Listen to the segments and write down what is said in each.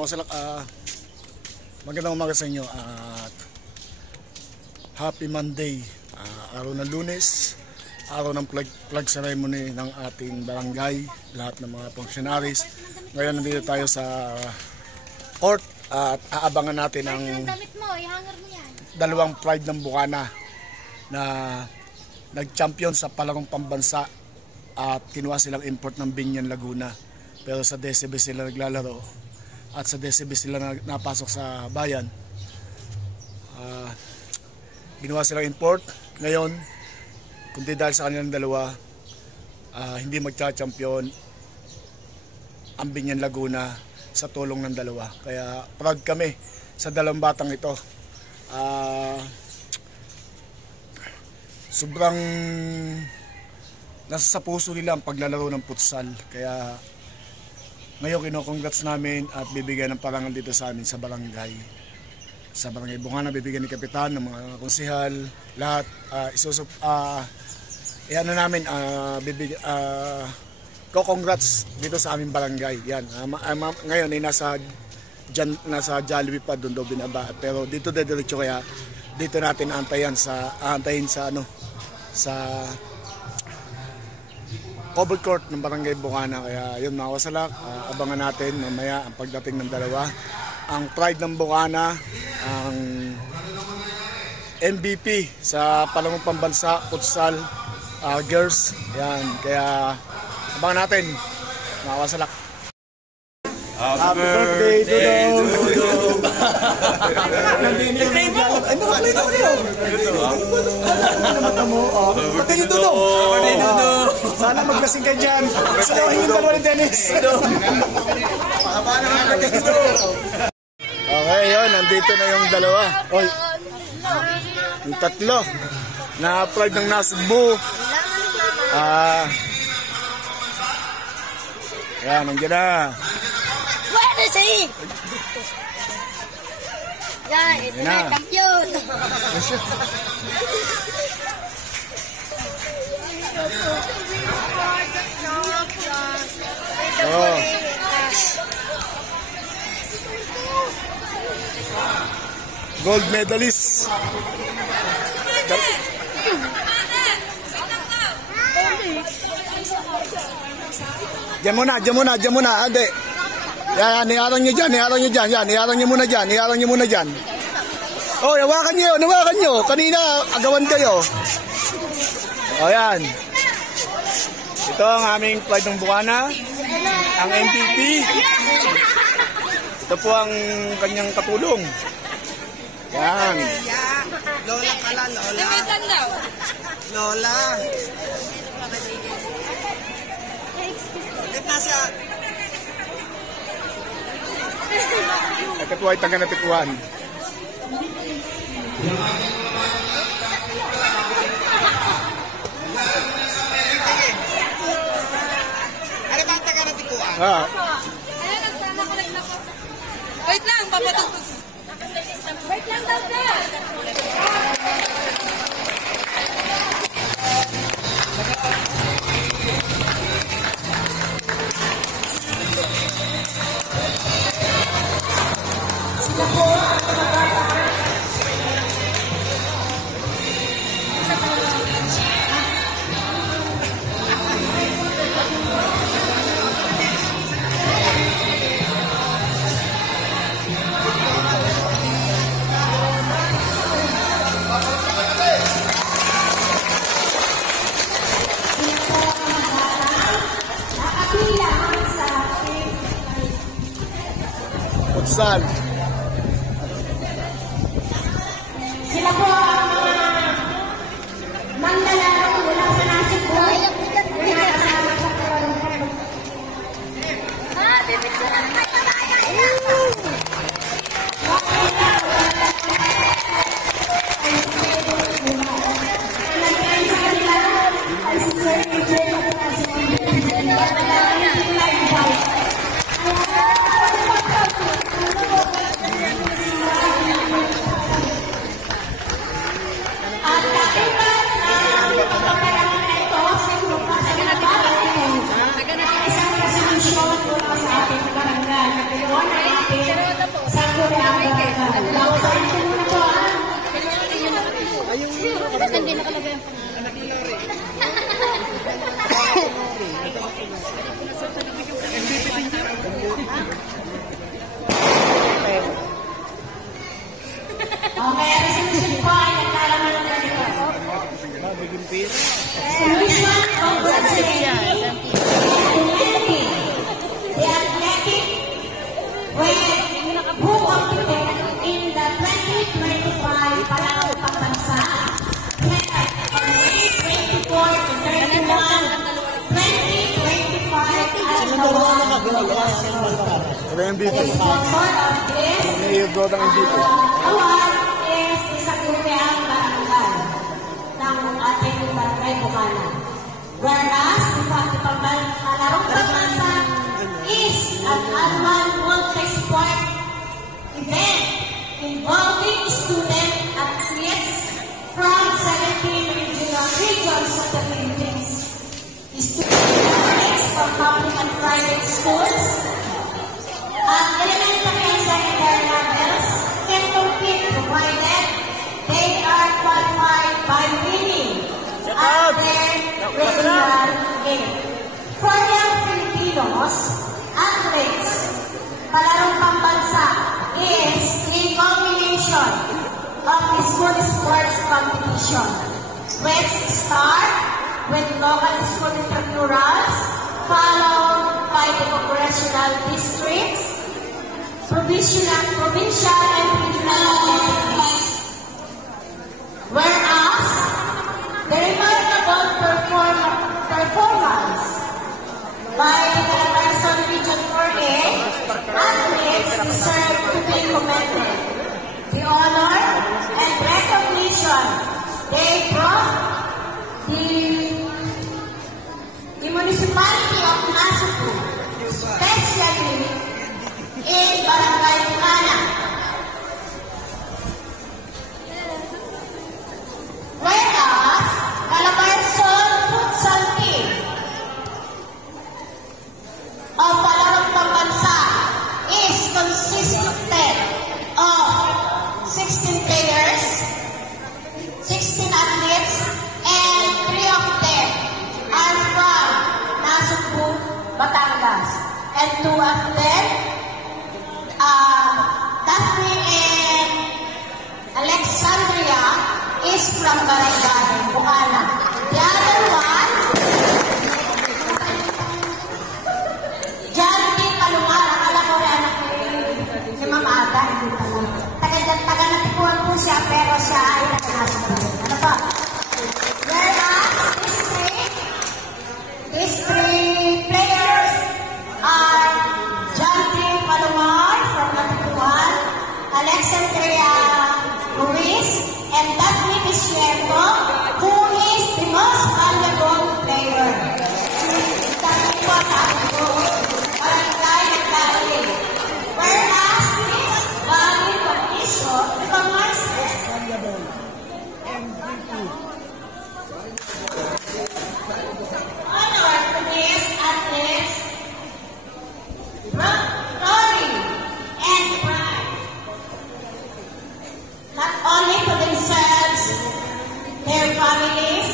mga kasalak, magandang umaga sa inyo at happy Monday, araw ng Lunes, araw ng flag ceremony ng ating barangay, lahat ng mga functionaries. Ngayon nandito tayo sa court at aabangan natin ang dalawang pride ng Bukana na nag-champion sa palarong pambansa at kinuha silang import ng Binyan, Laguna. Pero sa DCB sila naglalaro at sa DCB sila napasok sa bayan. Ginawa silang import. Ngayon, kung di dahil sa kanilang dalawa, hindi magcha-champion ang Binyan, Laguna sa tulong ng dalawa. Kaya proud kami sa dalawang batang ito. Sobrang nasa sa puso nila ang paglalaro ng futsal. Kaya ngayon kino-congrats namin at bibigyan ng parangal dito sa amin sa barangay. Sa barangay Bukana, bibigyan ni Kapitan, ng mga konsehal, lahat. Namin, congrats dito sa aming barangay. Yan. Ngayon ay nasa Jollibee pa, doon daw binaba. Pero dito diretso, kaya dito natin aantayin sa covered court ng barangay Bukana. Kaya yun mga kasalak, abangan natin mamaya ang pagdating ng dalawa. Ang pride ng Bukana, ang MVP sa palarong pambansa futsal girls. Yan, kaya abangan natin mga kasalak. Happy birthday to Dudong! Sana maglasing ka dyan. Salawahin yung dalawa ni Dennis. Okay, yun. Nandito na yung dalawa. Oy, yung tatlo na pride ng Nasugbu. Yan, nandiyan na. Where is he? Yan, ito na, champion. Oh. Gold medalist. Diyan muna, ade. Yan, niharang nyo dyan, yan, niharang nyo muna dyan. Oh, nawakan nyo. Kanina, agawan kayo. O, yan. Ito ang aming pride ng Bukana, ang MVP. Ito po ang kanyang katulong. Yan. Lola pala, Lola. Lola. Bakit nasa... Ito po ay taga Natikuan. Ano ba ang taga Natikuan? Wait lang, papatugtog. Wait lang daw ka. Futsal. Sila po ang mga manlalaro mula sa Nasugbu. Pinakasama sa karon. Ba't hindi nakalagay ang pangalan? Okay, resolution po ay naglalaman ng ganito. Solution of humanity. The athletic who competed in the 2025 Palau Pambansa 2024 to 31, 2025 at the one MVP. sponsor of this May brought ang MVP. award is sa Kuryang Barangay ng ating Barangay Bukana. Whereas, Palarong Pambansa is an annual multi-sport event involving student athletes from 17 regions of the Philippines. Student athletes from public and private schools at elementary and secondary levels can compete provided they are qualified by winning at their regional game. For young Filipinos, athletes, Palarong Pambansa is a combination of the school sports competition, which start with local school intramurals, followed by the congressional districts, provincial and regional activities. Whereas, the remarkable performance by the Calabarzon Region 4A athletes deserve to be commended. The honor and recognition they brought the municipality of Nasugbu, especially in Barangay Bukana. Whereas, Calabarzon Futsal Team of Palarong Pambansa is consisted of 16 players, 16 athletes, and 3 of them are from Nasugbu, Batangas. And 2 of them, Daphne and Alexandria, is from Barangay Bukana. The other one, John D. Palungar, akala ko rin anak ni Ma'am Ada, hindi pala. Taga-natikuan po siya, pero siya ay taga-Nasugbu. Ano ba? Whereas, these three players are John D. Palungar from Natikuan, Alexandria Ruiz, and Daphne Bisiero, who is the most valuable player. Daphne po ako, barangay naglalagay. Whereas this value competition recognizes honor to these athletes, glory and pride, not only to themselves, their families,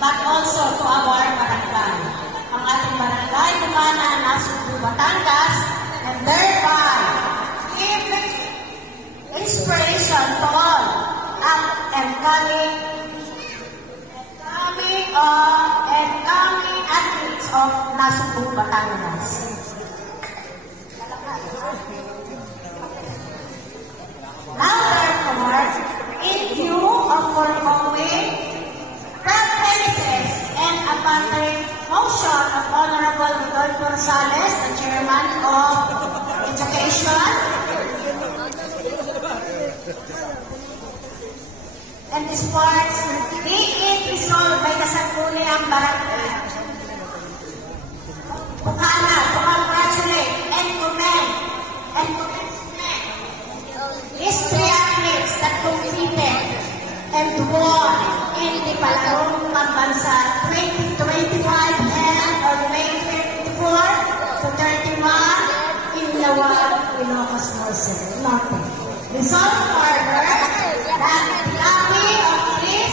but also to our barangay. Ang ating barangay, Bukana, Nasugbu, Batangas, and thereby giving inspiration to all and coming athletes of Nasugbu, Batangas. Now, therefore, in view of foregoing premises and upon the motion of Honorable Rodolfo Rosales, the Chairman of Education and Sports, be it resolved by the Sangguniang Barangay Bukana to congratulate and commend these 3 athletes that competed and won in the Palarong Pambansa 2025 and on May 24 to 31 in Lawag, Ilocos Norte. Resolved further that the copy of this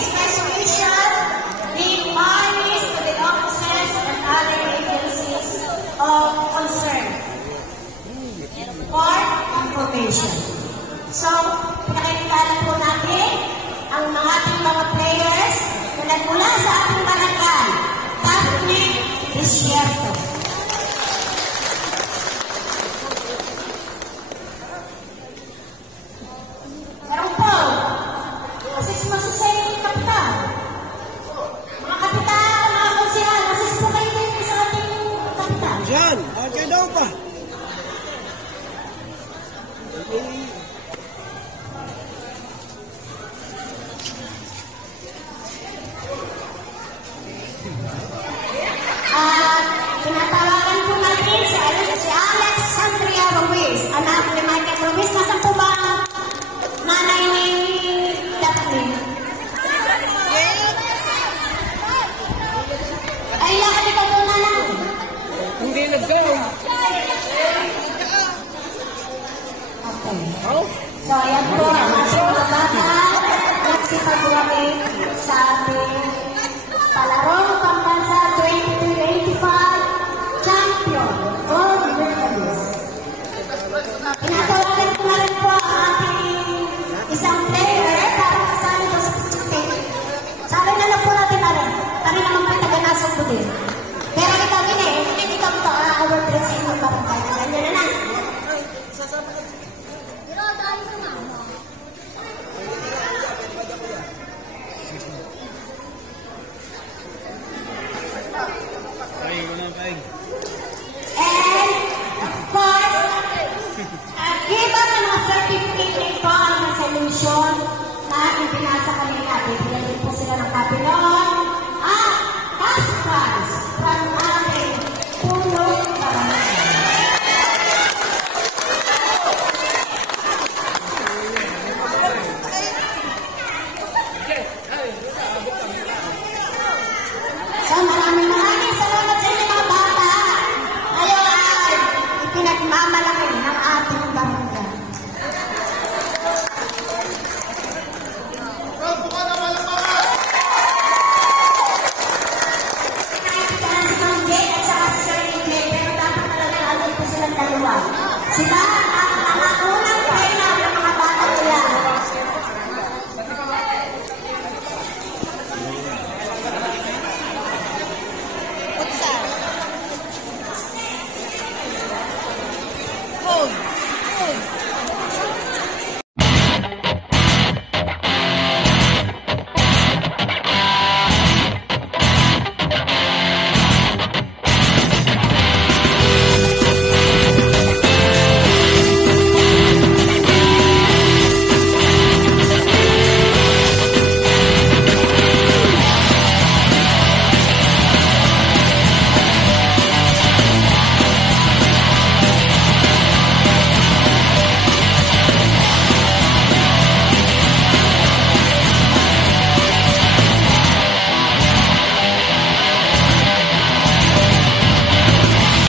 kami.